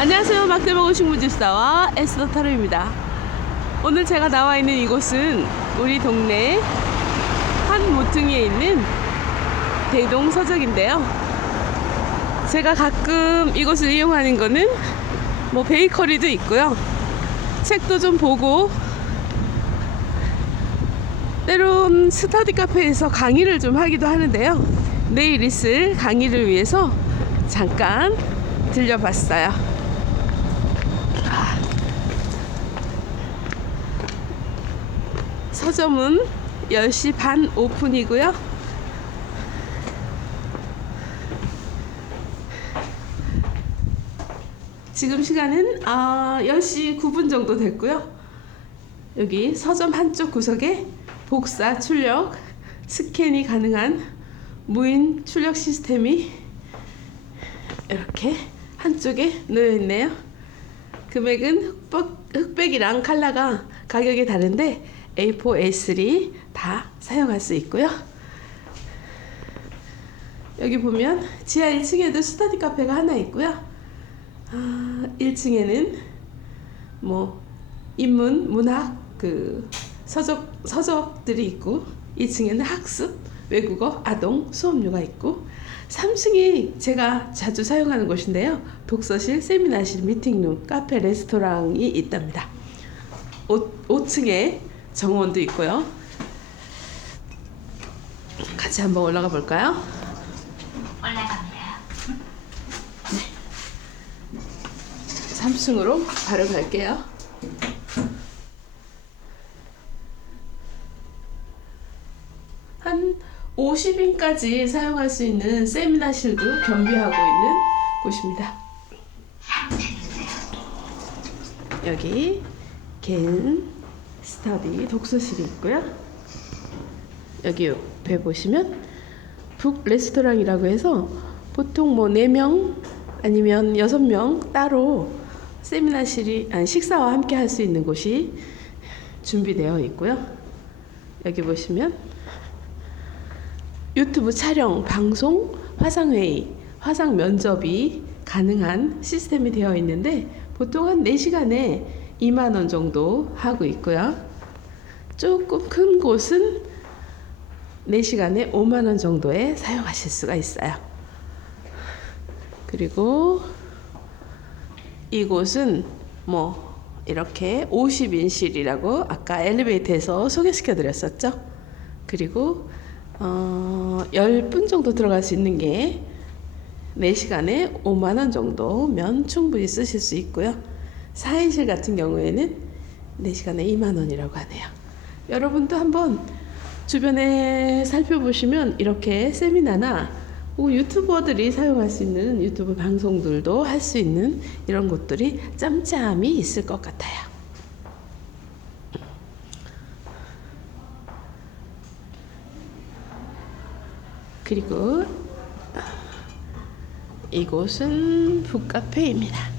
안녕하세요. 막대먹은 식무집사와 에스더 타로입니다. 오늘 제가 나와 있는 이곳은 우리 동네 한 모퉁이에 있는 대동서적인데요. 제가 가끔 이곳을 이용하는 거는 뭐 베이커리도 있고요. 책도 좀 보고 때론 스터디 카페에서 강의를 좀 하기도 하는데요. 내일 있을 강의를 위해서 잠깐 들려봤어요. 서점은 10시 반 오픈이고요. 지금 시간은 아, 10시 9분 정도 됐고요. 여기 서점 한쪽 구석에 복사 출력 스캔이 가능한 무인 출력 시스템이 이렇게 한쪽에 놓여 있네요. 금액은 흑백, 흑백이랑 칼라가 가격이 다른데 A4, A3 다 사용할 수 있고요. 여기 보면 지하 1층에도 스터디 카페가 하나 있고요. 아, 1층에는 뭐 인문, 문학 그 서적 서적들이 있고 2층에는 학습, 외국어, 아동, 수업료가 있고 3층이 제가 자주 사용하는 곳인데요. 독서실, 세미나실, 미팅룸, 카페, 레스토랑이 있답니다. 5, 5층에 정원도 있고요. 같이 한번 올라가 볼까요? 올라갑니다. 3층으로 바로 갈게요. 한 50인까지 사용할 수 있는 세미나실도 겸비하고 있는 곳입니다. 3층인데요. 여기 개인 스터디 독서실이 있고요. 여기 옆에 보시면 북 레스토랑이라고 해서 보통 뭐 4명 아니면 6명 따로 세미나실이 아니 식사와 함께 할 수 있는 곳이 준비되어 있고요. 여기 보시면 유튜브 촬영, 방송, 화상회의, 화상 면접이 가능한 시스템이 되어 있는데 보통 한 4시간에 2만 원 정도 하고 있고요. 조금 큰 곳은 4시간에 5만 원 정도에 사용하실 수가 있어요. 그리고 이곳은 뭐 이렇게 50인실이라고 아까 엘리베이터에서 소개시켜 드렸었죠. 그리고 어, 10분 정도 들어갈 수 있는 게 4시간에 5만 원 정도면 충분히 쓰실 수 있고요. 4인실 같은 경우에는 4시간에 2만 원이라고 하네요. 여러분도 한번 주변에 살펴보시면 이렇게 세미나나 유튜버들이 사용할 수 있는 유튜브 방송들도 할 수 있는 이런 곳들이 짬짬이 있을 것 같아요. 그리고 이곳은 북카페입니다.